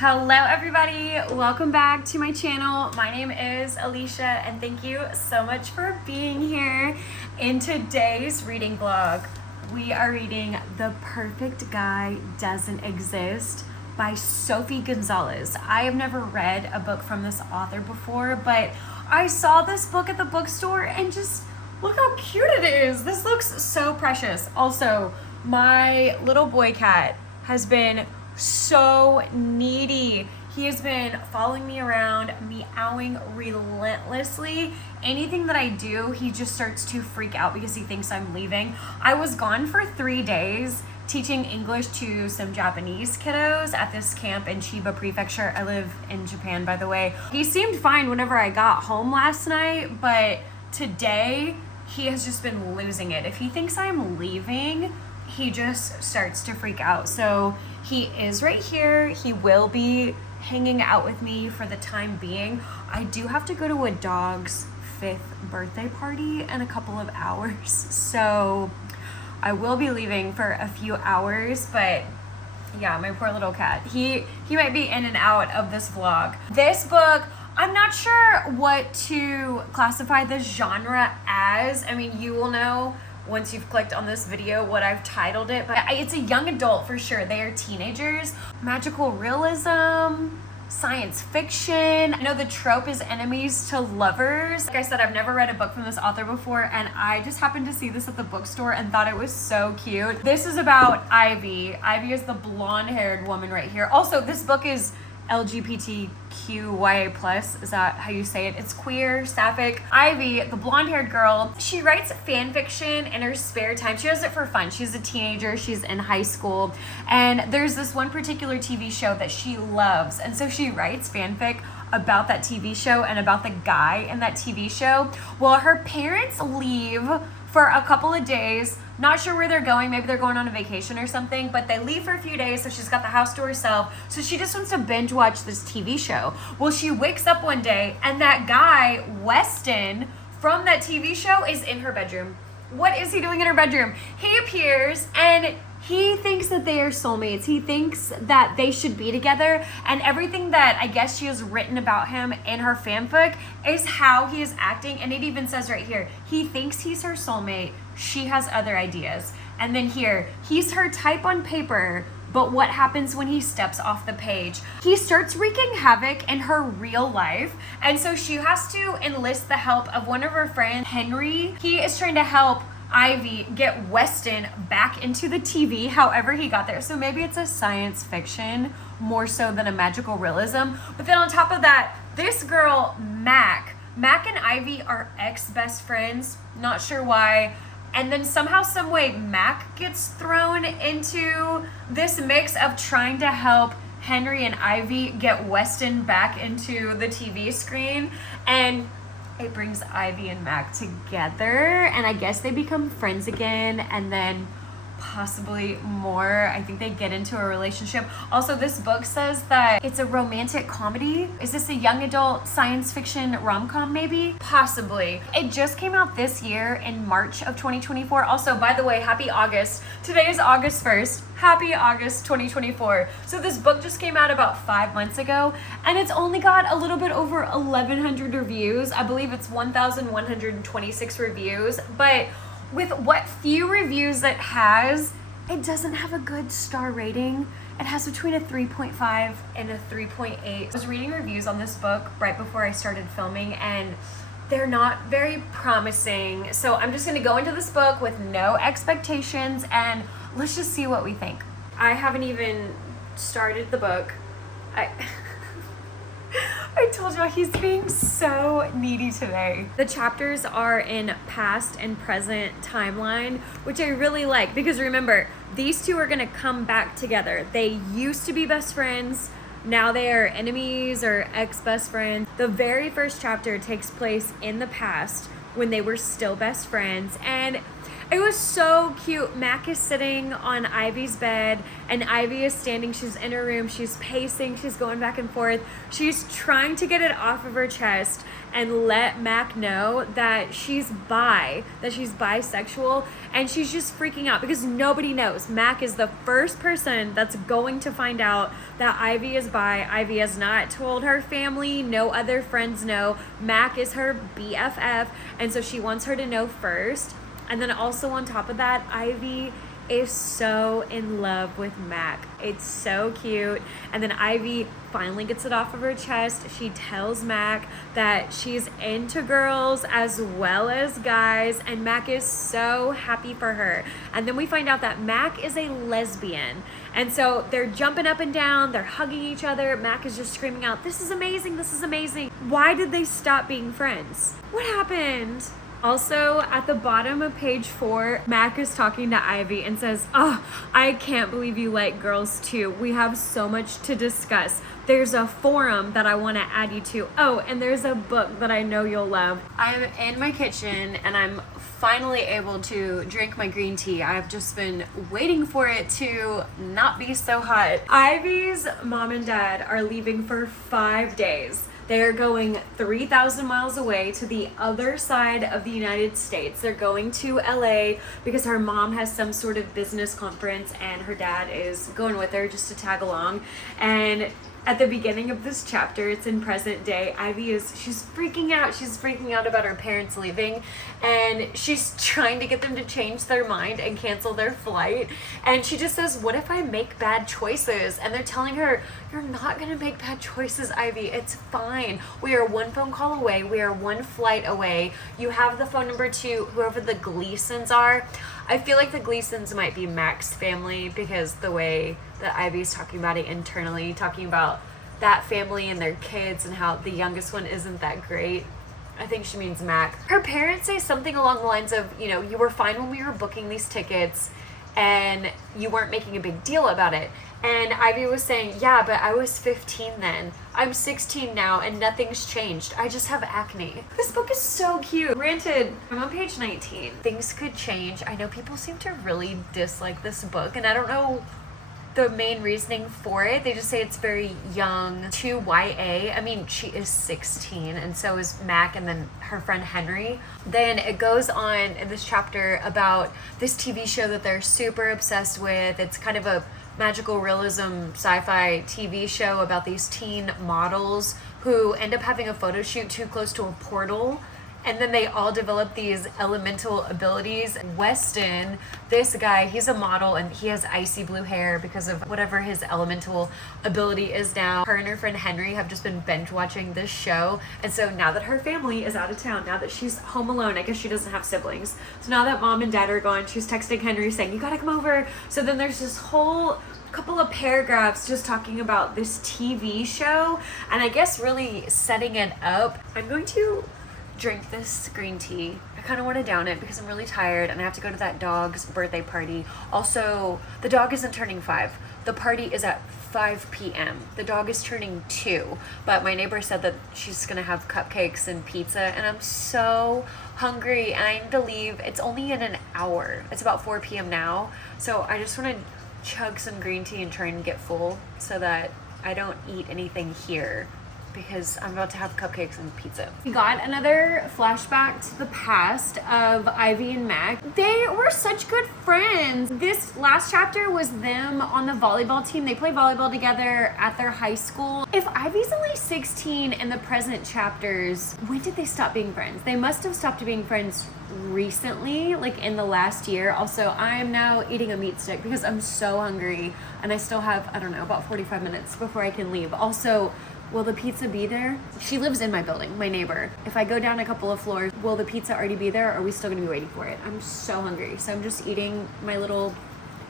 Hello everybody, welcome back to my channel. My name is Alicia and thank you so much for being here. In today's reading vlog, we are reading The Perfect Guy Doesn't Exist by Sophie Gonzalez. I have never read a book from this author before, but I saw this book at the bookstore and just look how cute it is. This looks so precious. Also, my little boy cat has been so needy. He has been following me around, meowing relentlessly. Anything that I do, he just starts to freak out because he thinks I'm leaving. I was gone for 3 days teaching English to some Japanese kiddos at this camp in Chiba Prefecture. I live in Japan, by the way. He seemed fine whenever I got home last night, but today he has just been losing it. If he thinks I'm leaving, he just starts to freak out. So he is right here. He will be hanging out with me for the time being. I do have to go to a dog's 5th birthday party in a couple of hours. So I will be leaving for a few hours, but yeah, my poor little cat. He might be in and out of this vlog. This book, I'm not sure what to classify the genre as. I mean, you will know once you've clicked on this video what I've titled it, but it's a young adult for sure. They are teenagers. Magical realism, science fiction. I know the trope is enemies to lovers. Like I said, I've never read a book from this author before, and I just happened to see this at the bookstore and thought it was so cute. This is about Ivy. Ivy is the blonde-haired woman right here. Also, this book is LGBTQIA+, is that how you say it? It's queer, sapphic. Ivy, the blonde-haired girl, she writes fan fiction in her spare time. She does it for fun. She's a teenager, she's in high school, and there's this one particular TV show that she loves, and so she writes fanfic about that TV show and about the guy in that TV show. Well, her parents leave for a couple of days. Not sure where they're going. Maybe they're going on a vacation or something, but they leave for a few days, so she's got the house to herself. So she just wants to binge watch this TV show. Well, she wakes up one day and that guy, Weston, from that TV show is in her bedroom. What is he doing in her bedroom? He appears and he thinks that they are soulmates. He thinks that they should be together, and everything that I guess she has written about him in her fanfic is how he is acting. And it even says right here, he thinks he's her soulmate. She has other ideas. And then here, he's her type on paper, but what happens when he steps off the page? He starts wreaking havoc in her real life, and so she has to enlist the help of one of her friends, Henry. He is trying to help Ivy get Weston back into the TV, however he got there. So maybe it's a science fiction more so than a magical realism. But then on top of that, this girl, Mac and Ivy are ex-best friends. Not sure why. And then somehow, some way, Mac gets thrown into this mix of trying to help Henry and Ivy get Weston back into the TV screen. And it brings Ivy and Mac together, and I guess they become friends again, and then possibly more. I think they get into a relationship. Also, this book says that it's a romantic comedy. Is this a young adult science fiction rom-com maybe? Possibly. It just came out this year in March of 2024. Also, by the way, happy August. Today is August 1st. Happy August 2024. So this book just came out about 5 months ago, and it's only got a little bit over 1,100 reviews. I believe it's 1,126 reviews, but with what few reviews it has, it doesn't have a good star rating. It has between a 3.5 and a 3.8. I was reading reviews on this book right before I started filming, and they're not very promising. So I'm just gonna go into this book with no expectations, and let's just see what we think. I haven't even started the book. I told you he's being so needy today. The chapters are in past and present timeline, which I really like, because remember, these two are gonna come back together. They used to be best friends. Now they are enemies or ex-best friends. The very first chapter takes place in the past when they were still best friends, and It was so cute. Mac is sitting on Ivy's bed and Ivy is standing. She's in her room. She's pacing. She's going back and forth. She's trying to get it off of her chest and let Mac know that she's bisexual, and she's just freaking out because nobody knows. Mac is the first person that's going to find out that Ivy is bi. Ivy has not told her family. No other friends know. Mac is her BFF, and so she wants her to know first. And then also on top of that, Ivy is so in love with Mac. It's so cute. And then Ivy finally gets it off of her chest. She tells Mac that she's into girls as well as guys, and Mac is so happy for her. And then we find out that Mac is a lesbian. And so they're jumping up and down, they're hugging each other. Mac is just screaming out, "This is amazing, this is amazing." Why did they stop being friends? What happened? Also, at the bottom of page 4, Mac is talking to Ivy and says, "Oh, I can't believe you like girls too. We have so much to discuss. There's a forum that I want to add you to. Oh, and there's a book that I know you'll love." I'm in my kitchen and I'm finally able to drink my green tea. I've just been waiting for it to not be so hot. Ivy's mom and dad are leaving for 5 days. They're going 3,000 miles away to the other side of the United States. They're going to LA because her mom has some sort of business conference and her dad is going with her just to tag along. And at the beginning of this chapter, it's in present day, she's freaking out. She's freaking out about her parents leaving, and she's trying to get them to change their mind and cancel their flight. And she just says, "What if I make bad choices?" And they're telling her, "You're not gonna make bad choices, Ivy. It's fine. We are one phone call away. We are one flight away. You have the phone number to whoever the Gleasons are." I feel like the Gleasons might be Mac's family because the way that Ivy's talking about it internally, talking about that family and their kids and how the youngest one isn't that great. I think she means Mac. Her parents say something along the lines of, "You were fine when we were booking these tickets and you weren't making a big deal about it." And Ivy was saying, "Yeah, but I was 15 then. I'm 16 now and nothing's changed. I just have acne." This book is so cute. Granted, I'm on page 19. Things could change. I know people seem to really dislike this book, and I don't know the main reasoning for it. They just say it's very young to YA. I mean, she is 16 and so is Mac and then her friend Henry. Then it goes on in this chapter about this TV show that they're super obsessed with. It's kind of a magical realism sci-fi TV show about these teen models who end up having a photo shoot too close to a portal, and then they all develop these elemental abilities. Weston, this guy, he's a model and he has icy blue hair because of whatever his elemental ability is now. Her and her friend Henry have just been binge watching this show, and so now that her family is out of town, now that she's home alone, I guess she doesn't have siblings, so now that mom and dad are gone, she's texting Henry saying, "You gotta come over." So then there's this whole couple of paragraphs just talking about this TV show, and I guess really setting it up. I'm going to drink this green tea. I kind of want to down it because I'm really tired and I have to go to that dog's birthday party. Also, the dog isn't turning 5. The party is at 5 p.m. The dog is turning 2, but my neighbor said that she's gonna have cupcakes and pizza, and I'm so hungry and I need to leave. It's only in an hour. It's about 4 p.m. now, so I just want to chug some green tea and try and get full so that I don't eat anything here, because I'm about to have cupcakes and pizza. We got another flashback to the past of Ivy and Mac. They were such good friends. This last chapter was them on the volleyball team. They play volleyball together at their high school. If Ivy's only 16 in the present chapters, when did they stop being friends? They must have stopped being friends recently, like in the last year. Also, I am now eating a meat stick because I'm so hungry and I still have, I don't know, about 45 minutes before I can leave. Also, will the pizza be there? She lives in my building, my neighbor. If I go down a couple of floors, will the pizza already be there, or are we still gonna be waiting for it? I'm so hungry, so I'm just eating my little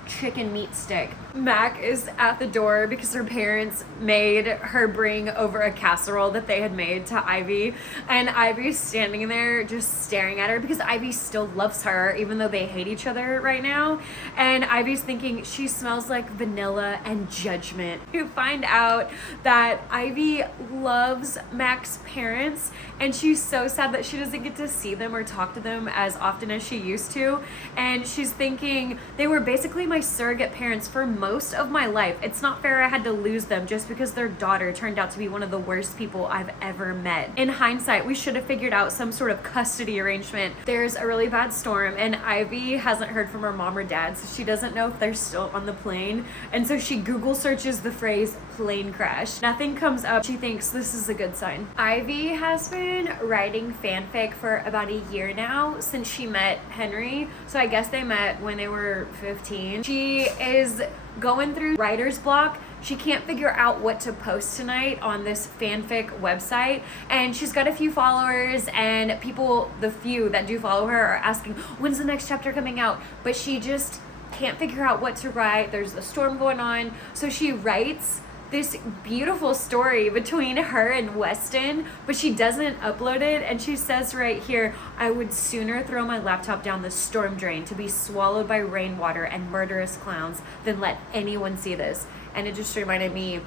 chicken meat stick. Mac is at the door because her parents made her bring over a casserole that they had made to Ivy, and Ivy's standing there just staring at her because Ivy still loves her even though they hate each other right now, and Ivy's thinking she smells like vanilla and judgment. You find out that Ivy loves Mac's parents, and she's so sad that she doesn't get to see them or talk to them as often as she used to, and she's thinking they were basically my surrogate parents for most of my life. It's not fair I had to lose them just because their daughter turned out to be one of the worst people I've ever met. In hindsight, we should have figured out some sort of custody arrangement. There's a really bad storm, and Ivy hasn't heard from her mom or dad, so she doesn't know if they're still on the plane, and so she Google searches the phrase plane crash. Nothing comes up. She thinks this is a good sign. Ivy has been writing fanfic for about a year now since she met Henry, so I guess they met when they were 15. She is going through writer's block. She can't figure out what to post tonight on this fanfic website, and she's got a few followers, and people, the few that do follow her, are asking when's the next chapter coming out, but she just can't figure out what to write. There's a storm going on, so she writes this beautiful story between her and Weston, but she doesn't upload it, and she says right here, I would sooner throw my laptop down the storm drain to be swallowed by rainwater and murderous clowns than let anyone see this. And it just reminded me,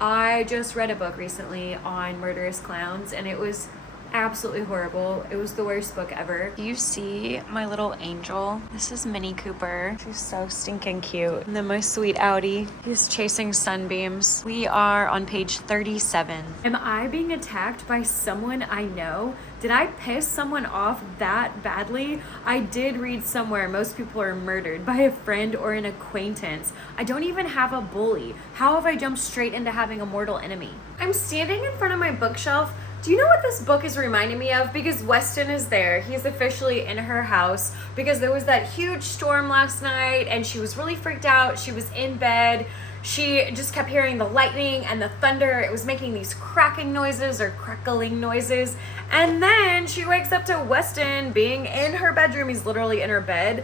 I just read a book recently on murderous clowns, and it was absolutely horrible. It was the worst book ever. Do you see my little angel? This is Minnie Cooper. She's so stinking cute. And then my sweet Audi. He's chasing sunbeams. We are on page 37. Am I being attacked by someone I know? Did I piss someone off that badly? I did read somewhere most people are murdered by a friend or an acquaintance. I don't even have a bully. How have I jumped straight into having a mortal enemy? I'm standing in front of my bookshelf. Do you know what this book is reminding me of? Because Weston is there. He's officially in her house because there was that huge storm last night and she was really freaked out. She was in bed. She just kept hearing the lightning and the thunder. It was making these cracking noises or crackling noises. And then she wakes up to Weston being in her bedroom. He's literally in her bed.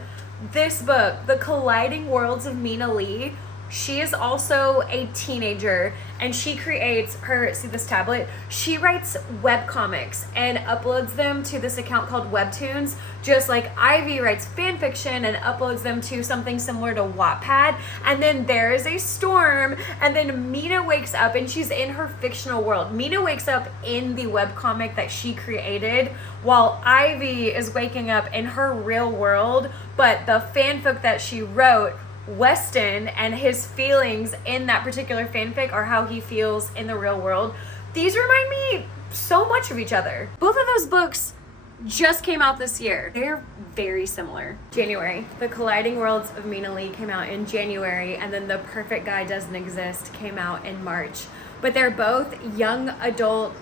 This book, The Colliding Worlds of Mina Lee, she is also a teenager, and she creates her, see this tablet? She writes webcomics and uploads them to this account called Webtoons, just like Ivy writes fan fiction and uploads them to something similar to Wattpad. And then there is a storm, and then Mina wakes up and she's in her fictional world. Mina wakes up in the webcomic that she created, while Ivy is waking up in her real world, but the fanfic that she wrote, Weston and his feelings in that particular fanfic are how he feels in the real world. These remind me so much of each other. Both of those books just came out this year. They're very similar. January. The Colliding Worlds of Mina Lee came out in January, and then The Perfect Guy Doesn't Exist came out in March. But they're both young adult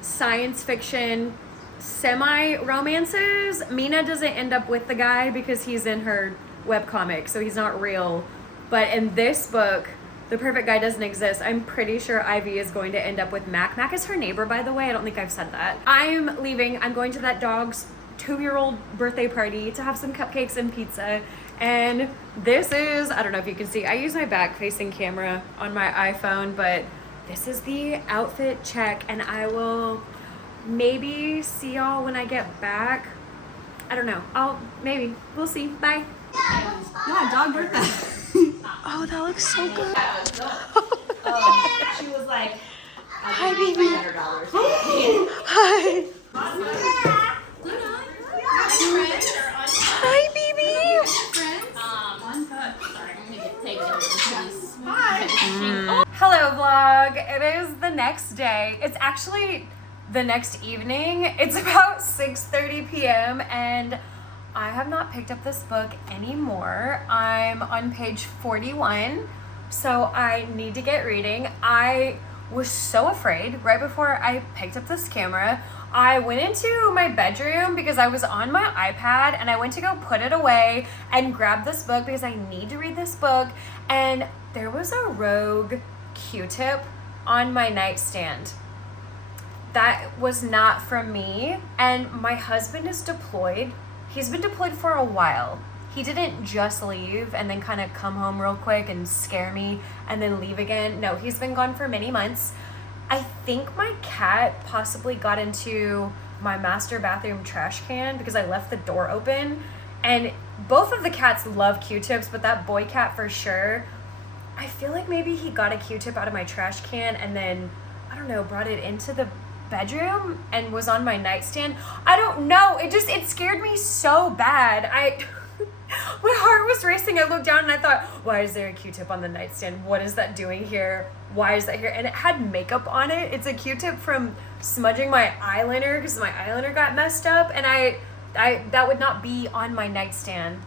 science fiction semi-romances. Mina doesn't end up with the guy because he's in her webcomic, so he's not real. But in this book, The Perfect Guy Doesn't Exist, I'm pretty sure Ivy is going to end up with Mac. Mac is her neighbor, by the way. I don't think I've said that. I'm leaving. I'm going to that dog's 2-year-old birthday party to have some cupcakes and pizza. And this is, I don't know if you can see, I use my back-facing camera on my iPhone, but this is the outfit check, and I will maybe see y'all when I get back. I don't know. Maybe. We'll see. Bye. Yeah, dog birthday. Oh, that looks so good. She was like, Hi, baby. $100. Hi. Hi, baby. Hello, vlog. It is the next day. It's actually the next evening. It's about 6:30 p.m. and I have not picked up this book anymore. I'm on page 41, so I need to get reading. I was so afraid right before I picked up this camera. I went into my bedroom because I was on my iPad and I went to go put it away and grab this book because I need to read this book, and there was a rogue Q-tip on my nightstand. That was not from me, and my husband is deployed. He's been deployed for a while, he didn't just leave and then kind of come home real quick and scare me and then leave again. No, he's been gone for many months. I think my cat possibly got into my master bathroom trash can because I left the door open. And both of the cats love Q-tips, but that boy cat for sure. I feel like maybe he got a Q-tip out of my trash can and then, I don't know, brought it into the bedroom and was on my nightstand. I don't know. It scared me so bad. My heart was racing. I looked down and I thought, why is there a Q-tip on the nightstand? What is that doing here? Why is that here? And it had makeup on it. It's a Q-tip from smudging my eyeliner because my eyeliner got messed up, and I that would not be on my nightstand.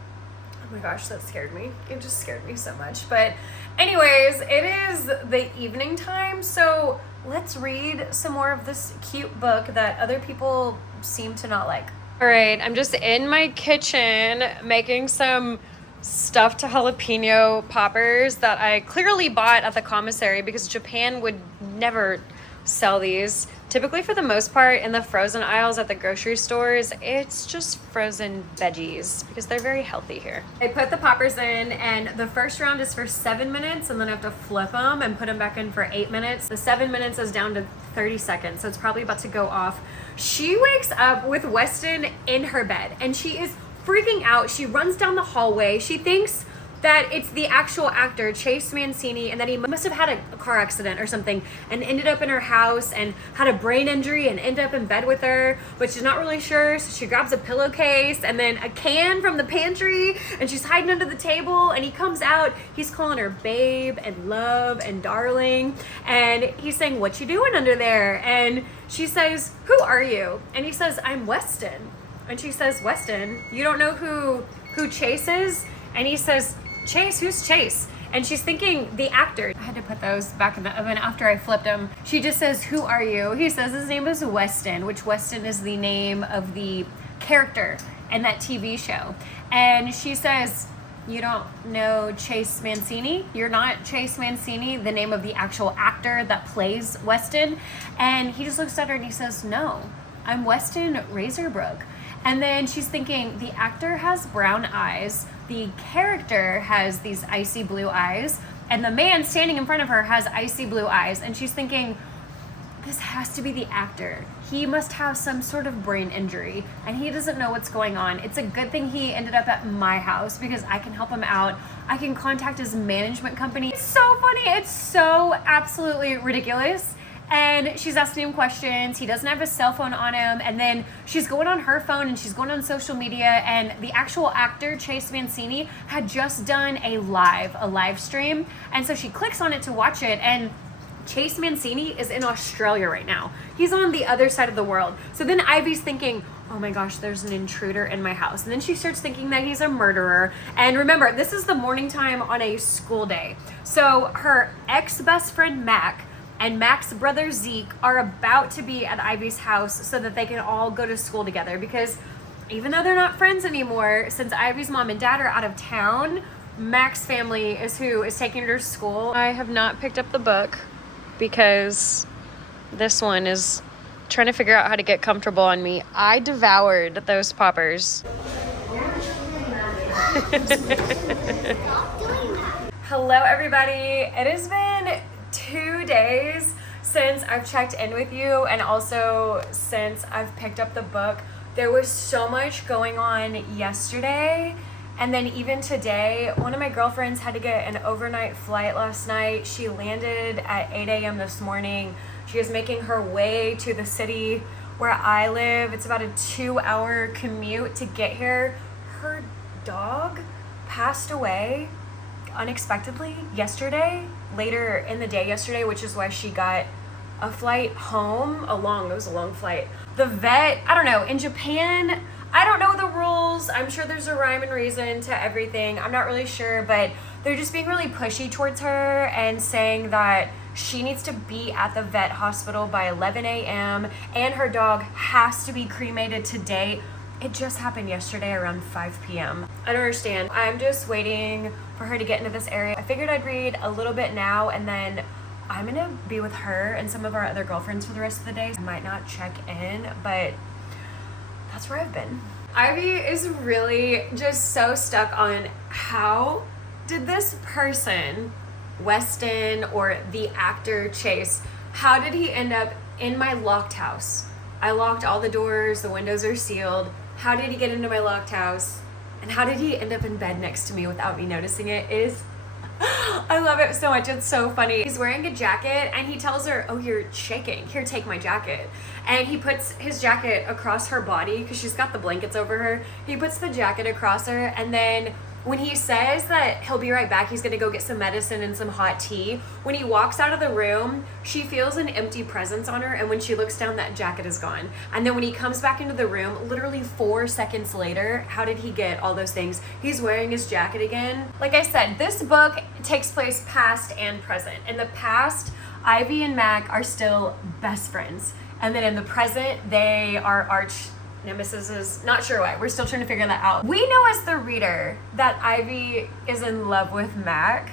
Oh my gosh, that scared me. It just scared me so much. But anyways, it is the evening time, so let's read some more of this cute book that other people seem to not like. All right, I'm just in my kitchen making some stuffed jalapeno poppers that I clearly bought at the commissary because Japan would never sell these. Typically, for the most part, in the frozen aisles at the grocery stores, it's just frozen veggies because they're very healthy here. I put the poppers in, and the first round is for 7 minutes, and then I have to flip them and put them back in for 8 minutes. The 7 minutes is down to 30 seconds, so it's probably about to go off. She wakes up with Weston in her bed, and she is freaking out. She runs down the hallway. She thinks that it's the actual actor, Chase Mancini, and that he must have had a car accident or something and ended up in her house and had a brain injury and ended up in bed with her, but she's not really sure. So she grabs a pillowcase and then a can from the pantry, and she's hiding under the table, and he comes out. He's calling her babe and love and darling, and he's saying, "What you doing under there?" And she says, "Who are you?" And he says, "I'm Weston." And she says, "Weston, you don't know who Chase is?" And he says, "Chase? Who's Chase?" And she's thinking the actor. I had to put those back in the oven after I flipped them. She just says, "Who are you?" He says his name is Weston, which Weston is the name of the character in that TV show. And she says, "You don't know Chase Mancini? You're not Chase Mancini, the name of the actual actor that plays Weston?" And he just looks at her and he says, "No, I'm Weston Razorbrook." And then she's thinking the actor has brown eyes, the character has these icy blue eyes, and the man standing in front of her has icy blue eyes. And she's thinking, this has to be the actor. He must have some sort of brain injury and he doesn't know what's going on. It's a good thing he ended up at my house because I can help him out. I can contact his management company. It's so funny. It's so absolutely ridiculous. And she's asking him questions. He doesn't have his cell phone on him. And then she's going on her phone and she's going on social media. And the actual actor, Chase Mancini, had just done a live stream. And so she clicks on it to watch it. And Chase Mancini is in Australia right now. He's on the other side of the world. So then Ivy's thinking, oh my gosh, there's an intruder in my house. And then she starts thinking that he's a murderer. And remember, this is the morning time on a school day. So her ex-best friend, Mac, and Mac's brother Zeke are about to be at Ivy's house so that they can all go to school together, because even though they're not friends anymore, since Ivy's mom and dad are out of town, Mac's family is who is taking her to school. I have not picked up the book because this one is trying to figure out how to get comfortable on me. I devoured those poppers. Hello everybody. It has been 2 days since I've checked in with you, and also since I've picked up the book. There was so much going on yesterday, and then even today. One of my girlfriends had to get an overnight flight last night. She landed at 8 a.m. this morning. She is making her way to the city where I live. It's about a 2-hour commute to get here. Her dog passed away unexpectedly yesterday, later in the day yesterday, which is why she got a flight home. It was a long flight. The vet, I don't know, in Japan, I don't know the rules. I'm sure there's a rhyme and reason to everything. I'm not really sure, but they're just being really pushy towards her and saying that she needs to be at the vet hospital by 11 a.m. and her dog has to be cremated today. It just happened yesterday around 5 p.m. I don't understand. I'm just waiting for her to get into this area. I figured I'd read a little bit now, and then I'm gonna be with her and some of our other girlfriends for the rest of the day. I might not check in, but that's where I've been. Ivy is really just so stuck on how did this person, Weston or the actor Chase, how did he end up in my locked house? I locked all the doors, the windows are sealed. How did he get into my locked house? And how did he end up in bed next to me without me noticing it? I love it so much. It's so funny. He's wearing a jacket and he tells her, oh, you're shaking. Here, take my jacket. And he puts his jacket across her body because she's got the blankets over her. He puts the jacket across her, and then when he says that he'll be right back, he's gonna go get some medicine and some hot tea, when he walks out of the room, she feels an empty presence on her, and when she looks down, that jacket is gone. And then when he comes back into the room, literally 4 seconds later, how did he get all those things? He's wearing his jacket again. Like I said, this book takes place past and present. In the past, Ivy and Mac are still best friends. And then in the present, they are arch nemesis is not sure why. We're still trying to figure that out. We know as the reader that Ivy is in love with Mac,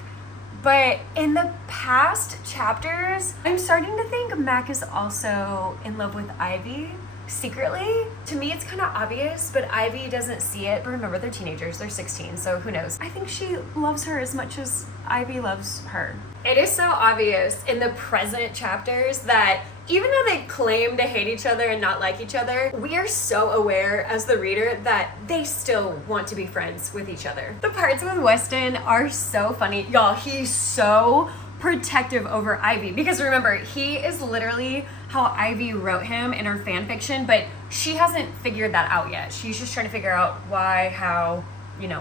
but in the past chapters, I'm starting to think Mac is also in love with Ivy secretly. To me, it's kind of obvious, but Ivy doesn't see it. But remember, they're teenagers. They're 16, so who knows? I think she loves her as much as Ivy loves her. It is so obvious in the present chapters that even though they claim to hate each other and not like each other, we are so aware as the reader that they still want to be friends with each other. The parts with Weston are so funny. Y'all, he's so protective over Ivy because remember, he is literally how Ivy wrote him in her fan fiction, but she hasn't figured that out yet. She's just trying to figure out why, how,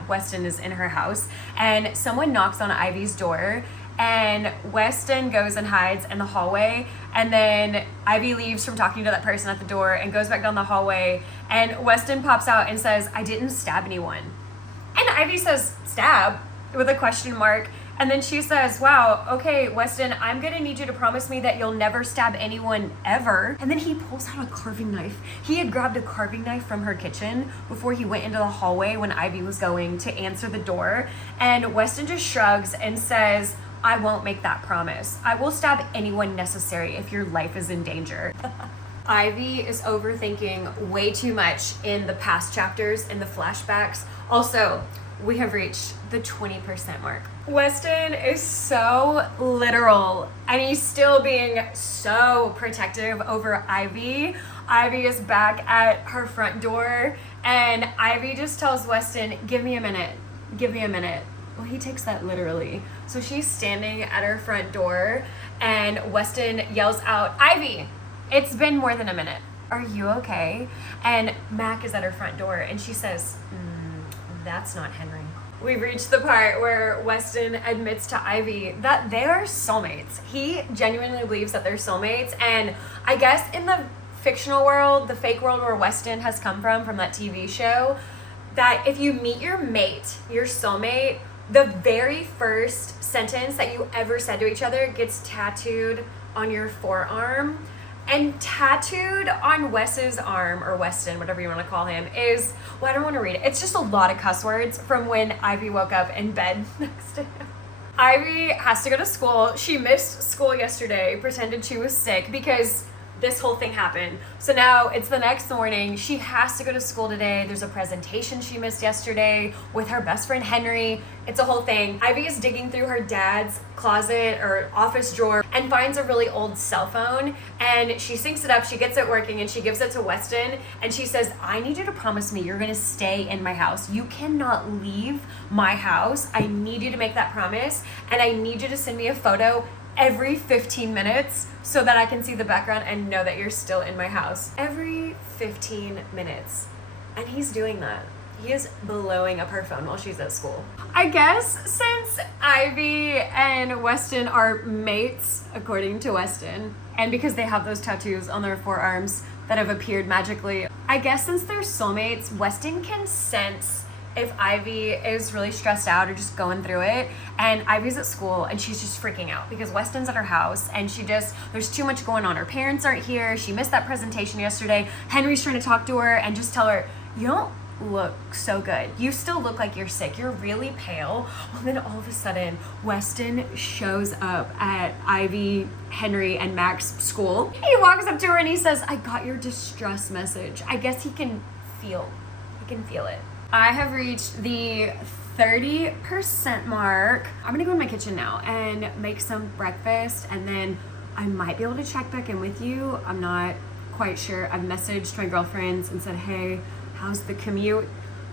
Weston is in her house. And someone knocks on Ivy's door, and Weston goes and hides in the hallway, and then Ivy leaves from talking to that person at the door and goes back down the hallway, and Weston pops out and says, I didn't stab anyone. And Ivy says, stab? With a question mark. And then she says, wow, okay, Weston, I'm gonna need you to promise me that you'll never stab anyone ever. And then he pulls out a carving knife. He had grabbed a carving knife from her kitchen before he went into the hallway when Ivy was going to answer the door. And Weston just shrugs and says, I won't make that promise. I will stab anyone necessary if your life is in danger. Ivy is overthinking way too much in the past chapters, in the flashbacks. Also, we have reached the 20% mark. Weston is so literal, and he's still being so protective over Ivy. Ivy is back at her front door, and Ivy just tells Weston, give me a minute, give me a minute. Well, he takes that literally. So she's standing at her front door, and Weston yells out, Ivy, it's been more than a minute. Are you okay? And Mac is at her front door, and she says, that's not Henry. We've reached the part where Weston admits to Ivy that they are soulmates. He genuinely believes that they're soulmates, and I guess in the fictional world, the fake world where Weston has come from that TV show, that if you meet your mate, your soulmate, the very first sentence that you ever said to each other gets tattooed on your forearm. And tattooed on Wes's arm, or Weston, whatever you want to call him, is, well, I don't want to read it. It's just a lot of cuss words from when Ivy woke up in bed next to him. Ivy has to go to school. She missed school yesterday, pretended she was sick because this whole thing happened. So now it's the next morning. She has to go to school today. There's a presentation she missed yesterday with her best friend Henry. It's a whole thing. Ivy is digging through her dad's closet or office drawer and finds a really old cell phone, and she syncs it up, she gets it working, and she gives it to Weston, and she says, I need you to promise me you're gonna stay in my house. You cannot leave my house. I need you to make that promise, and I need you to send me a photo every 15 minutes so that I can see the background and know that you're still in my house. Every 15 minutes. And he's doing that. He is blowing up her phone while she's at school. I guess since Ivy and Weston are mates, according to Weston, and because they have those tattoos on their forearms that have appeared magically, I guess since they're soulmates, Weston can sense if Ivy is really stressed out or just going through it, and Ivy's at school and she's just freaking out because Weston's at her house and there's too much going on. Her parents aren't here. She missed that presentation yesterday. Henry's trying to talk to her and just tell her, you don't look so good. You still look like you're sick. You're really pale. Well, then all of a sudden, Weston shows up at Ivy, Henry, and Mac's school. He walks up to her and he says, I got your distress message. I guess he can feel can feel it. I have reached the 30% mark. I'm gonna go in my kitchen now and make some breakfast, and then I might be able to check back in with you. I'm not quite sure. I've messaged my girlfriends and said, hey, how's the commute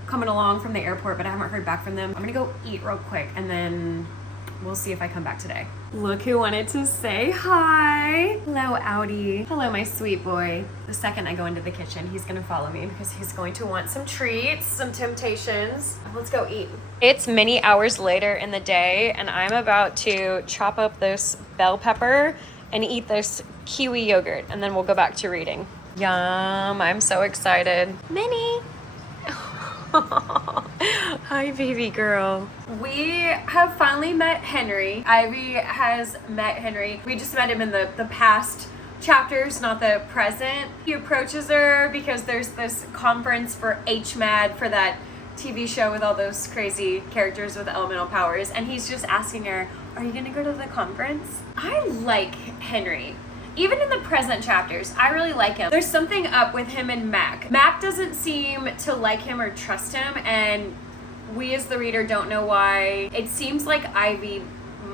coming along from the airport, but I haven't heard back from them. I'm gonna go eat real quick and then we'll see if I come back today. Look who wanted to say hi. Hello, Audi. Hello, my sweet boy. The second I go into the kitchen, he's gonna follow me because he's going to want some treats, some temptations. Let's go eat. It's many hours later in the day and I'm about to chop up this bell pepper and eat this kiwi yogurt, and then we'll go back to reading. Yum, I'm so excited. Minnie. Hi, baby girl. We have finally met Henry. Ivy has met Henry. We just met him in the past chapters, not the present. He approaches her because there's this conference for HMAD, for that TV show with all those crazy characters with elemental powers, and he's just asking her, are you gonna go to the conference? I like Henry. Even in the present chapters, I really like him. There's something up with him and Mac. Mac doesn't seem to like him or trust him, and we as the reader don't know why. It seems like Ivy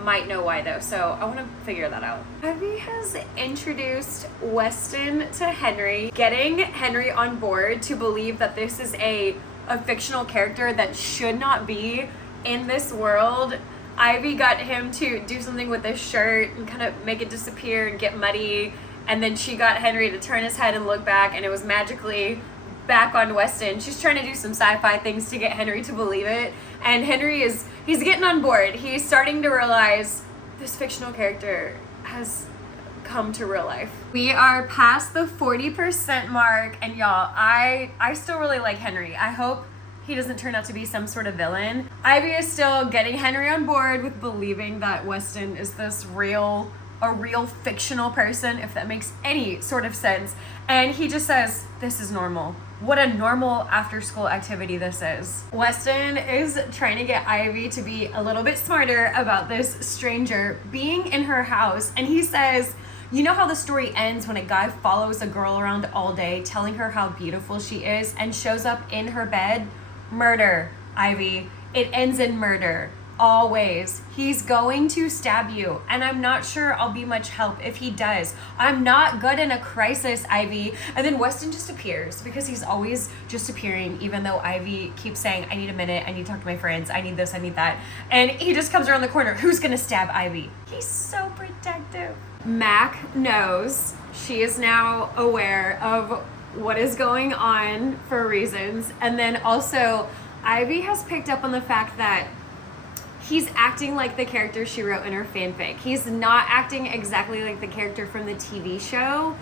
might know why though, so I want to figure that out. Ivy has introduced Weston to Henry, getting Henry on board to believe that this is a fictional character that should not be in this world. Ivy got him to do something with his shirt and kind of make it disappear and get muddy, and then she got Henry to turn his head and look back, and it was magically back on Weston. She's trying to do some sci-fi things to get Henry to believe it, and he's getting on board. He's starting to realize this fictional character has come to real life. We are past the 40% mark, and y'all, I still really like Henry. I hope he doesn't turn out to be some sort of villain. Ivy is still getting Henry on board with believing that Weston is a real fictional person, if that makes any sort of sense. And he just says, this is normal. What a normal after school activity this is. Weston is trying to get Ivy to be a little bit smarter about this stranger being in her house. And he says, you know how the story ends when a guy follows a girl around all day, telling her how beautiful she is, and shows up in her bed? Murder, Ivy. It ends in murder. Always. He's going to stab you, and I'm not sure I'll be much help if he does. I'm not good in a crisis, Ivy. And then Weston just appears because he's always just appearing, even though Ivy keeps saying, I need a minute, I need to talk to my friends, I need this, I need that. And he just comes around the corner. Who's gonna stab Ivy? He's so protective. Mac knows. She is now aware of what is going on for reasons. And then also, Ivy has picked up on the fact that he's acting like the character she wrote in her fanfic. He's not acting exactly like the character from the TV show.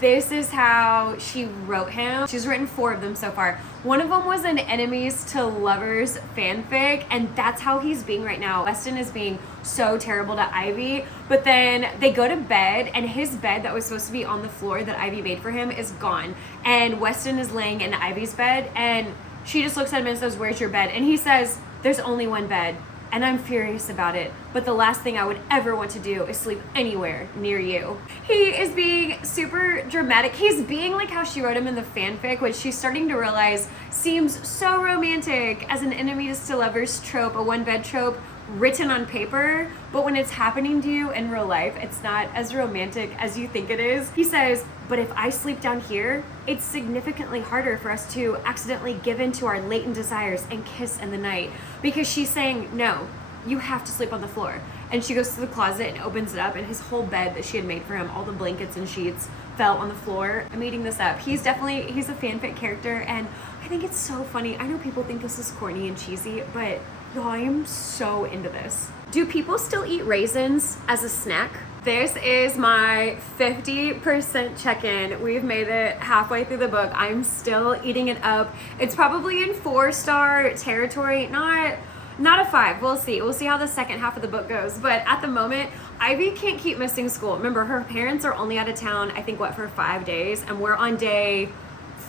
This is how she wrote him. She's written 4 of them so far. One of them was an enemies to lovers fanfic, and that's how he's being right now. Weston is being so terrible to Ivy, but then they go to bed, and his bed that was supposed to be on the floor that Ivy made for him is gone. And Weston is laying in Ivy's bed, and she just looks at him and says, where's your bed? And he says, there's only one bed. And I'm furious about it, but the last thing I would ever want to do is sleep anywhere near you. He is being super dramatic. He's being like how she wrote him in the fanfic, which she's starting to realize seems so romantic as an enemies to lovers trope, a one bed trope written on paper, but when it's happening to you in real life, it's not as romantic as you think it is. He says, but if I sleep down here, it's significantly harder for us to accidentally give in to our latent desires and kiss in the night. Because she's saying, no, you have to sleep on the floor. And she goes to the closet and opens it up, and his whole bed that she had made for him, all the blankets and sheets, fell on the floor. I'm eating this up. He's a fanfic character, and I think it's so funny. I know people think this is corny and cheesy, but y'all, I am so into this. Do people still eat raisins as a snack? This is my 50% check-in. We've made it halfway through the book. I'm still eating it up. It's probably in 4-star territory, not a 5. We'll see. We'll see how the second half of the book goes. But at the moment, Ivy can't keep missing school. Remember, her parents are only out of town, I think, for 5 days, and we're on day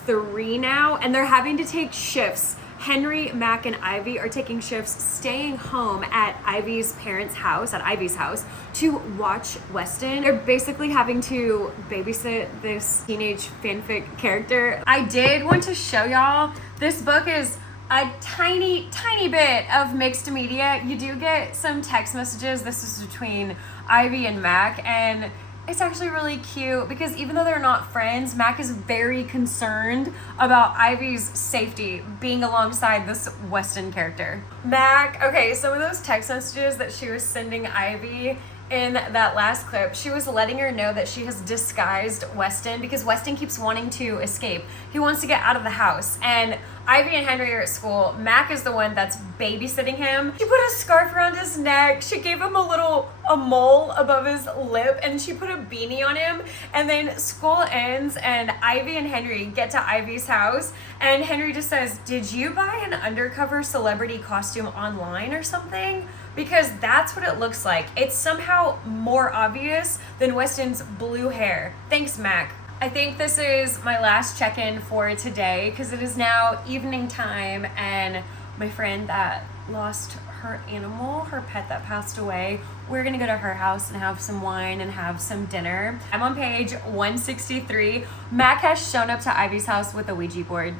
3 now, and they're having to take shifts Henry, Mac, and Ivy are taking shifts staying home at Ivy's parents' house, at Ivy's house, to watch Weston. They're basically having to babysit this teenage fanfic character. I did want to show y'all, this book is a tiny bit of mixed media. You do get some text messages. This is between Ivy and Mac, and it's actually really cute because even though they're not friends, Mac is very concerned about Ivy's safety being alongside this Weston character. Mac, okay, some of those text messages that she was sending Ivy in that last clip, she was letting her know that she has disguised Weston because Weston keeps wanting to escape. He wants to get out of the house, and Ivy and Henry are at school. Mac is the one that's babysitting him. She put a scarf around his neck. She gave him a mole above his lip, and she put a beanie on him. And then school ends, and Ivy and Henry get to Ivy's house, and Henry just says, "Did you buy an undercover celebrity costume online or something?" Because that's what it looks like. It's somehow more obvious than Weston's blue hair. Thanks, Mac. I think this is my last check-in for today because it is now evening time, and my friend that lost her animal, her pet that passed away, we're gonna go to her house and have some wine and have some dinner. I'm on page 163. Mac has shown up to Ivy's house with a Ouija board.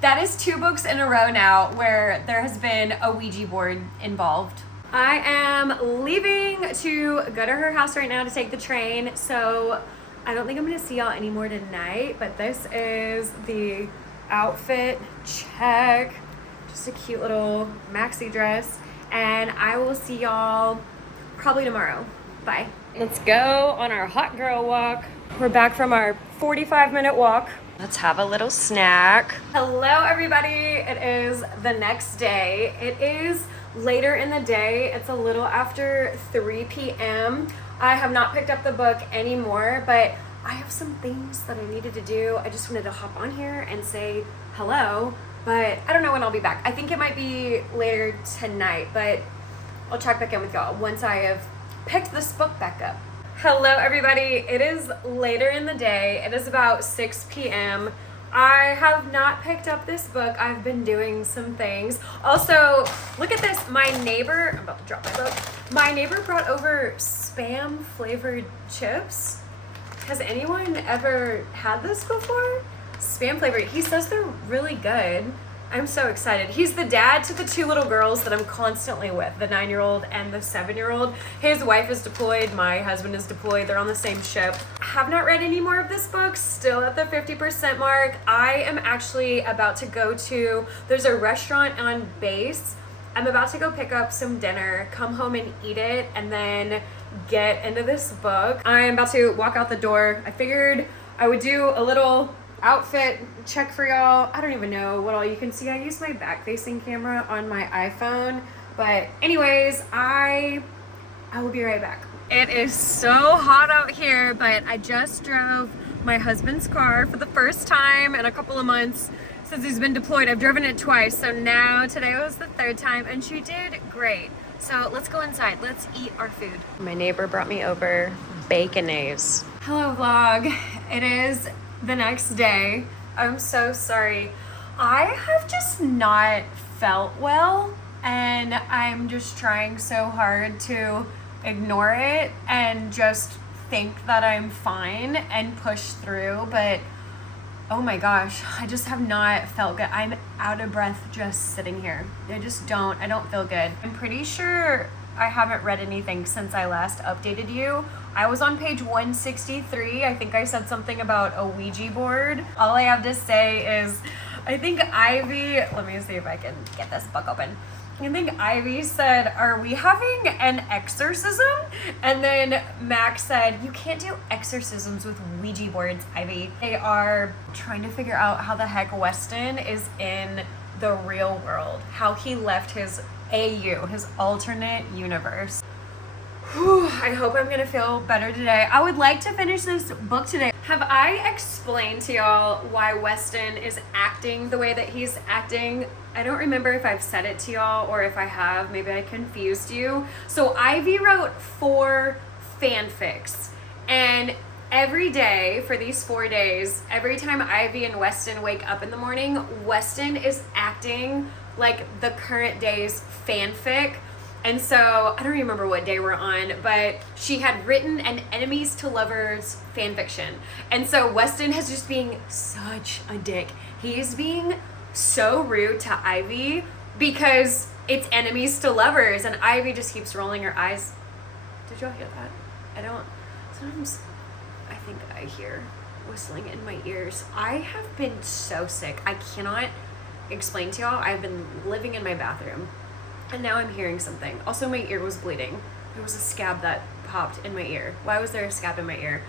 That is 2 books in a row now where there has been a Ouija board involved. I am leaving to go to her house right now to take the train, so I don't think I'm gonna see y'all anymore tonight, but this is the outfit check. Just a cute little maxi dress, and I will see y'all probably tomorrow. Bye. Let's go on our hot girl walk. We're back from our 45-minute walk. Let's have a little snack. Hello, everybody. It is the next day. It is later in the day. It's a little after 3 p.m. I have not picked up the book anymore, but I have some things that I needed to do. I just wanted to hop on here and say hello, but I don't know when I'll be back. I think it might be later tonight, but I'll check back in with y'all once I have picked this book back up. Hello, everybody. It is later in the day. It is about 6 p.m. I have not picked up this book. I've been doing some things. Also, look at this. My neighbor, I'm about to drop my book. My neighbor brought over Spam flavored chips. Has anyone ever had this before? Spam flavored. He says they're really good. I'm so excited. He's the dad to the 2 little girls that I'm constantly with, the 9-year-old and the 7-year-old. His wife is deployed. My husband is deployed. They're on the same ship. Have not read any more of this book. Still at the 50% mark. I am actually about to go to, there's a restaurant on base. I'm about to go pick up some dinner, come home and eat it, and then get into this book. I am about to walk out the door. I figured I would do a little outfit check for y'all. I don't even know what all you can see. I use my back facing camera on my iPhone, but anyways, I will be right back. It is so hot out here, but I just drove my husband's car for the first time in a couple of months since he's been deployed. I've driven it twice, so now today was the 3rd time, and she did great. So let's go inside. Let's eat our food. My neighbor brought me over baconaise. Hello, vlog. It is the next day. I'm so sorry. I have just not felt well, and I'm just trying so hard to ignore it and just think that I'm fine and push through, but oh my gosh, I just have not felt good. I'm out of breath just sitting here. I don't feel good. I'm pretty sure I haven't read anything since I last updated you. I was on page 163. I think I said something about a Ouija board. All I have to say is, I think Ivy, let me see if I can get this book open. I think Ivy said, "Are we having an exorcism?" And then Max said, "You can't do exorcisms with Ouija boards, Ivy." They are trying to figure out how the heck Weston is in the real world, how he left his AU, his alternate universe. Whew, I hope I'm gonna feel better today. I would like to finish this book today. Have I explained to y'all why Weston is acting the way that he's acting? I don't remember if I've said it to y'all, or if I have, maybe I confused you. So Ivy wrote 4 fanfics, and every day for these 4 days, every time Ivy and Weston wake up in the morning, Weston is acting like the current day's fanfic. And so I don't remember what day we're on, but she had written an enemies to lovers fanfiction. And so Weston has just being such a dick. He's being so rude to Ivy because it's enemies to lovers, and Ivy just keeps rolling her eyes. Did y'all hear that? Sometimes I think I hear whistling in my ears. I have been so sick. I cannot explain to y'all. I've been living in my bathroom, and now I'm hearing something. Also, my ear was bleeding. There was a scab that popped in my ear. Why was there a scab in my ear?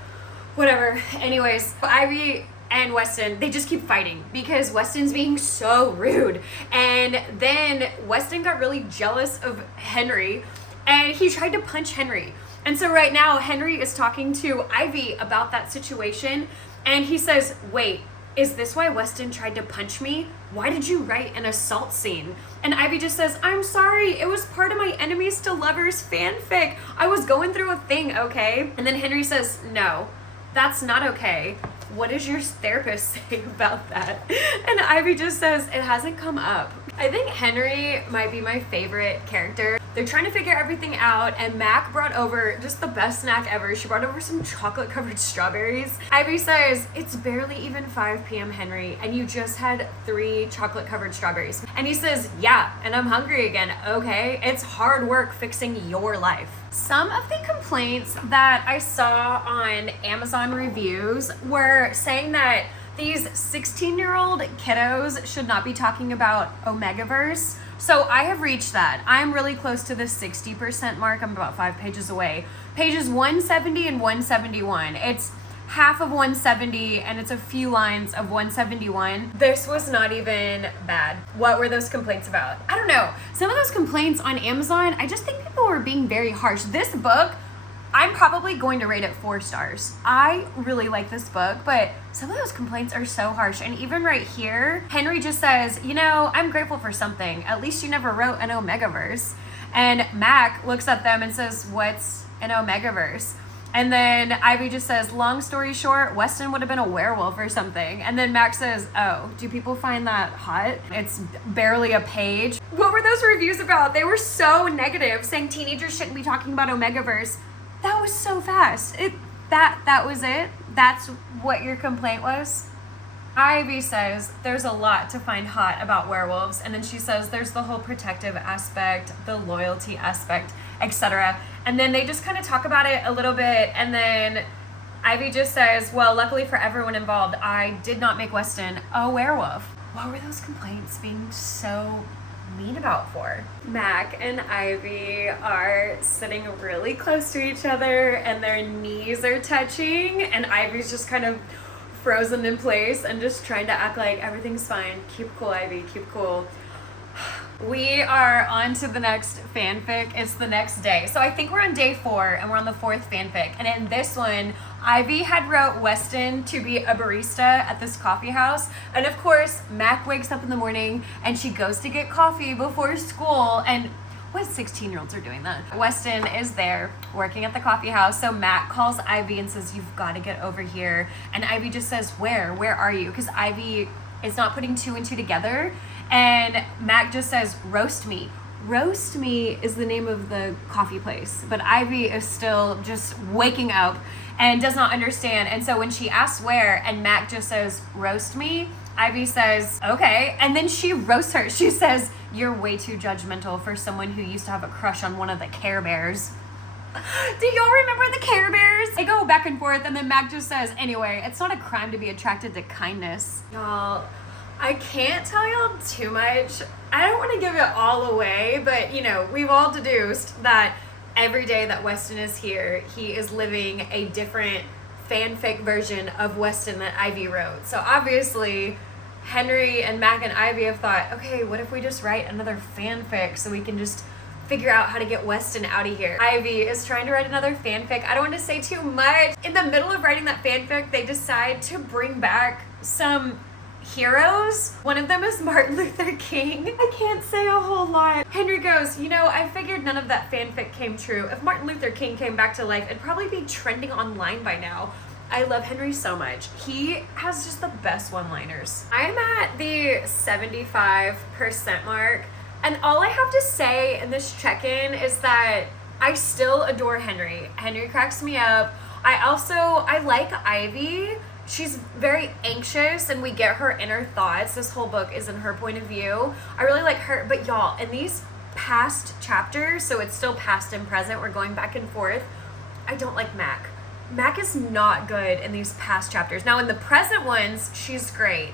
Whatever. Anyways, Ivy and Weston, they just keep fighting because Weston's being so rude. And then Weston got really jealous of Henry, and he tried to punch Henry. And so right now, Henry is talking to Ivy about that situation, and he says, wait, is this why Weston tried to punch me? Why did you write an assault scene? And Ivy just says, I'm sorry, it was part of my enemies to lovers fanfic. I was going through a thing, okay? And then Henry says, no, that's not okay. What does your therapist say about that? And Ivy just says, it hasn't come up. I think Henry might be my favorite character. They're trying to figure everything out, and Mac brought over just the best snack ever. She brought over some chocolate-covered strawberries. Ivy says, it's barely even 5 p.m., Henry, and you just had 3 chocolate-covered strawberries. And he says, yeah, and I'm hungry again, okay? It's hard work fixing your life. Some of the complaints that I saw on Amazon reviews were saying that these 16-year-old kiddos should not be talking about Omegaverse. So I have reached that. I'm really close to the 60% mark. I'm about 5 pages away. Pages 170 and 171. It's half of 170 and it's a few lines of 171. This was not even bad. What were those complaints about? I don't know. Some of those complaints on Amazon, I just think people were being very harsh. This book, I'm probably going to rate it 4 stars. I really like this book, but some of those complaints are so harsh. And even right here, Henry just says, you know, I'm grateful for something. At least you never wrote an Omegaverse. And Mac looks at them and says, what's an Omegaverse? And then Ivy just says, long story short, Weston would have been a werewolf or something. And then Mac says, oh, do people find that hot? It's barely a page. What were those reviews about? They were so negative, saying teenagers shouldn't be talking about Omegaverse. That was so fast. That was it? That's what your complaint was? Ivy says there's a lot to find hot about werewolves, and then she says there's the whole protective aspect, the loyalty aspect, etc. And then they just kind of talk about it a little bit, and then Ivy just says, well, luckily for everyone involved, I did not make Weston a werewolf. What were those complaints being so mean about for? Mac and Ivy are sitting really close to each other, and their knees are touching, and Ivy's just kind of frozen in place and just trying to act like everything's fine. Keep cool, Ivy, keep cool. We are on to the next fanfic. It's the next day. So I think we're on day 4 and we're on the 4th fanfic. And in this one, Ivy had wrote Weston to be a barista at this coffee house. And of course, Mac wakes up in the morning and she goes to get coffee before school. And what 16-year-olds are doing that? Weston is there working at the coffee house. So Mac calls Ivy and says, you've got to get over here. And Ivy just says, where? Where are you? Because Ivy is not putting 2 and 2 together. And Mac just says, roast me. Roast Me is the name of the coffee place. But Ivy is still just waking up and does not understand. And so when she asks where, and Mac just says, roast me, Ivy says, okay. And then she roasts her. She says, you're way too judgmental for someone who used to have a crush on one of the Care Bears. Do y'all remember the Care Bears? They go back and forth, and then Mac just says, anyway, it's not a crime to be attracted to kindness. Y'all, I can't tell y'all too much. I don't want to give it all away, but you know, we've all deduced that every day that Weston is here, he is living a different fanfic version of Weston that Ivy wrote. So obviously, Henry and Mac and Ivy have thought, okay, what if we just write another fanfic so we can just figure out how to get Weston out of here. Ivy is trying to write another fanfic. I don't want to say too much. In the middle of writing that fanfic, they decide to bring back some heroes. One of them is Martin Luther King. I can't say a whole lot. Henry goes, you know, I figured none of that fanfic came true. If Martin Luther King came back to life, it'd probably be trending online by now. I love Henry so much. He has just the best one-liners. I'm at the 75% mark, and all I have to say in this check-in is that I still adore Henry. Henry cracks me up. I like Ivy. She's very anxious, and we get her inner thoughts. This whole book is in her point of view. I really like her, but y'all, in these past chapters, so it's still past and present, we're going back and forth, I don't like Mac. Mac is not good in these past chapters. Now, in the present ones, she's great.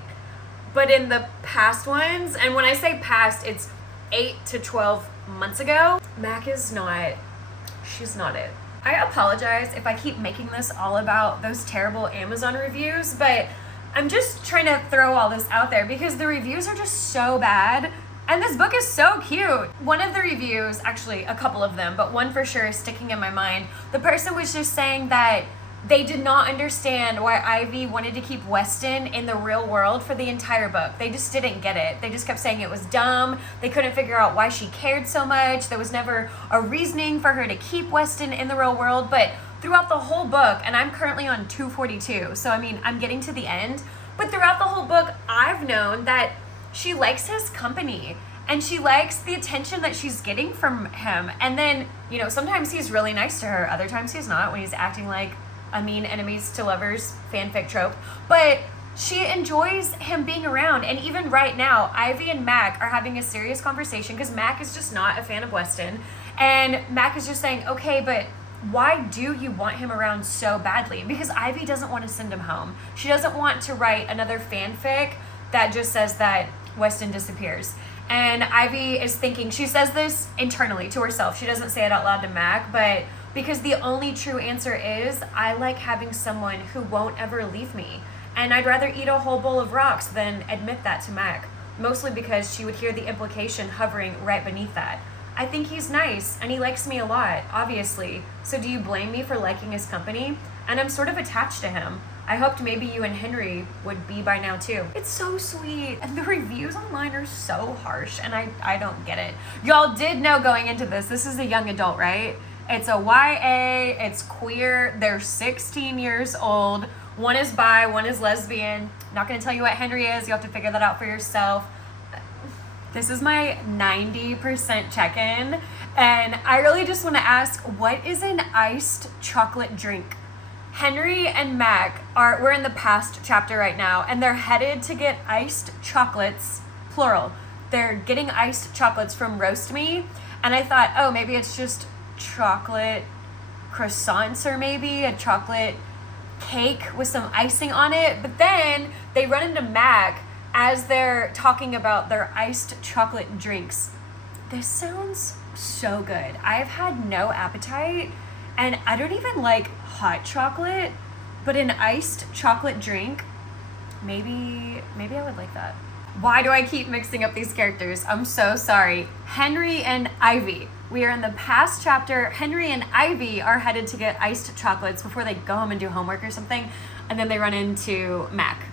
But in the past ones, and when I say past, it's 8 to 12 months ago, Mac is not, she's not it. I apologize if I keep making this all about those terrible Amazon reviews, but I'm just trying to throw all this out there because the reviews are just so bad. And this book is so cute. One of the reviews, actually a couple of them, but one for sure is sticking in my mind. The person was just saying that they did not understand why Ivy wanted to keep Weston in the real world for the entire book. They just didn't get it. They just kept saying it was dumb. They couldn't figure out why she cared so much. There was never a reasoning for her to keep Weston in the real world. But throughout the whole book, and I'm currently on 242, so I mean, I'm getting to the end. But throughout the whole book, I've known that she likes his company. And she likes the attention that she's getting from him. And then, you know, sometimes he's really nice to her. Other times he's not, when he's acting like a mean enemies to lovers fanfic trope. But she enjoys him being around. And even right now, Ivy and Mac are having a serious conversation because Mac is just not a fan of Weston. And Mac is just saying, okay, but why do you want him around so badly? Because Ivy doesn't want to send him home. She doesn't want to write another fanfic that just says that Weston disappears. And Ivy is thinking, she says this internally to herself. She doesn't say it out loud to Mac, but because the only true answer is, I like having someone who won't ever leave me. And I'd rather eat a whole bowl of rocks than admit that to Mac. Mostly because she would hear the implication hovering right beneath that. I think he's nice, and he likes me a lot, obviously. So do you blame me for liking his company? And I'm sort of attached to him. I hoped maybe you and Henry would be by now too. It's so sweet. And the reviews online are so harsh, and I don't get it. Y'all did know going into this is a young adult, right? It's a YA, it's queer, they're 16 years old. One is bi, one is lesbian. Not gonna tell you what Henry is, you have to figure that out for yourself. This is my 90% check-in, and I really just wanna ask, what is an iced chocolate drink? Henry and Mac we're in the past chapter right now, and they're headed to get iced chocolates, plural. They're getting iced chocolates from Roast Me, and I thought, oh, maybe it's just chocolate croissants or maybe a chocolate cake with some icing on it. But then they run into Mac as they're talking about their iced chocolate drinks. This sounds so good. I've had no appetite, and I don't even like hot chocolate, but an iced chocolate drink, maybe I would like that. Why do I keep mixing up these characters? I'm so sorry. Henry and Ivy. We are in the past chapter. Henry and Ivy are headed to get iced chocolates before they go home and do homework or something, and then they run into Mac.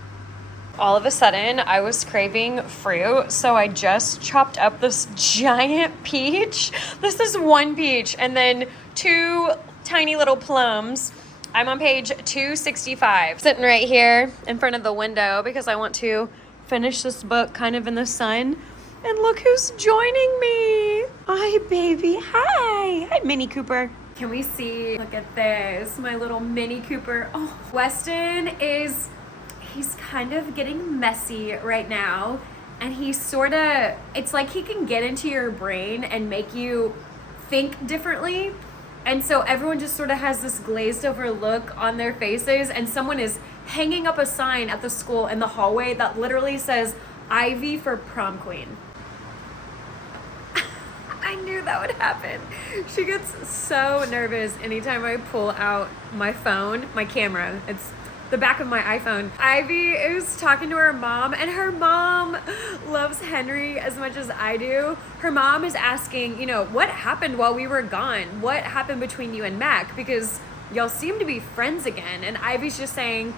All of a sudden, I was craving fruit, so I just chopped up this giant peach. This is one peach, and then 2 tiny little plums. I'm on page 265, sitting right here in front of the window because I want to finish this book kind of in the sun. And look who's joining me. Hi, baby. Hi. Hi, Mini Cooper. Can we see? Look at this, my little Mini Cooper. Oh, Weston he's kind of getting messy right now. And it's like he can get into your brain and make you think differently. And so everyone just sort of has this glazed over look on their faces, and someone is hanging up a sign at the school in the hallway that literally says, Ivy for prom queen. I knew that would happen. She gets so nervous anytime I pull out my phone, my camera. It's the back of my iPhone. Ivy is talking to her mom, and her mom loves Henry as much as I do. Her mom is asking, what happened while we were gone? What happened between you and Mac? Because y'all seem to be friends again. And Ivy's just saying,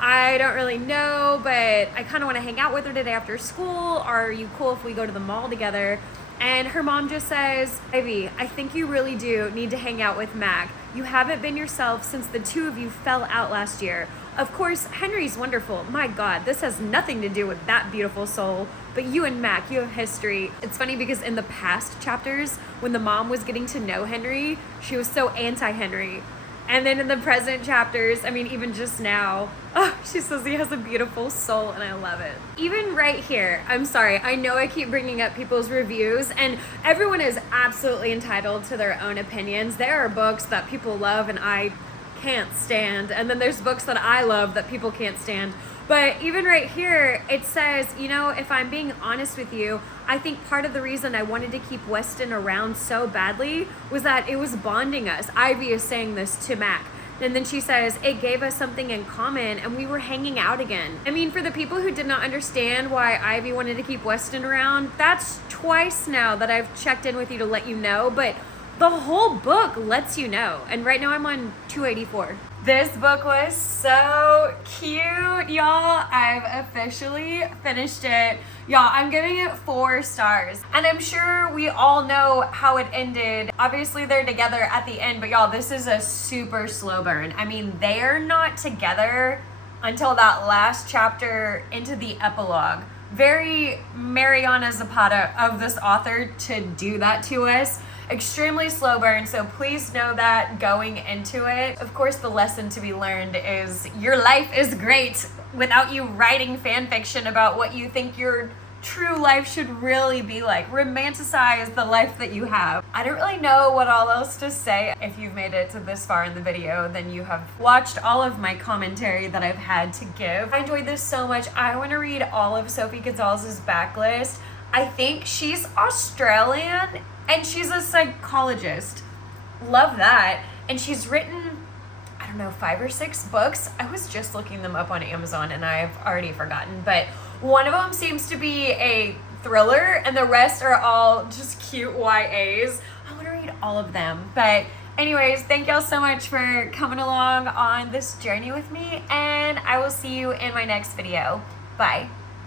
I don't really know, but I kind of want to hang out with her today after school. Are you cool if we go to the mall together? And her mom just says, Ivy, I think you really do need to hang out with Mac. You haven't been yourself since the two of you fell out last year. Of course, Henry's wonderful. My God, this has nothing to do with that beautiful soul. But you and Mac, you have history. It's funny because in the past chapters, when the mom was getting to know Henry, she was so anti-Henry. And then in the present chapters, I mean, even just now, oh, she says he has a beautiful soul, and I love it. Even right here, I'm sorry, I know I keep bringing up people's reviews, and everyone is absolutely entitled to their own opinions. There are books that people love and I can't stand, and then there's books that I love that people can't stand. But even right here, it says, you know, if I'm being honest with you, I think part of the reason I wanted to keep Weston around so badly was that it was bonding us. Ivy is saying this to Mac. And then she says, it gave us something in common and we were hanging out again. I mean, for the people who did not understand why Ivy wanted to keep Weston around, that's twice now that I've checked in with you to let you know, but the whole book lets you know. And right now I'm on 284. This book was so cute, y'all. I've officially finished it. Y'all, I'm giving it 4 stars. And I'm sure we all know how it ended. Obviously, they're together at the end, but y'all, this is a super slow burn. I mean, they're not together until that last chapter into the epilogue. Very Mariana Zapata of this author to do that to us. Extremely slow burn, so please know that going into it. Of course, the lesson to be learned is your life is great without you writing fan fiction about what you think your true life should really be like. Romanticize the life that you have. I don't really know what all else to say. If you've made it to this far in the video, then you have watched all of my commentary that I've had to give. I enjoyed this so much. I want to read all of Sophie Gonzalez's backlist. I think she's Australian and she's a psychologist. Love that. And she's written, I don't know, 5 or 6 books. I was just looking them up on Amazon and I've already forgotten, but one of them seems to be a thriller and the rest are all just cute YAs. I want to read all of them. But anyways, thank y'all so much for coming along on this journey with me, and I will see you in my next video. Bye.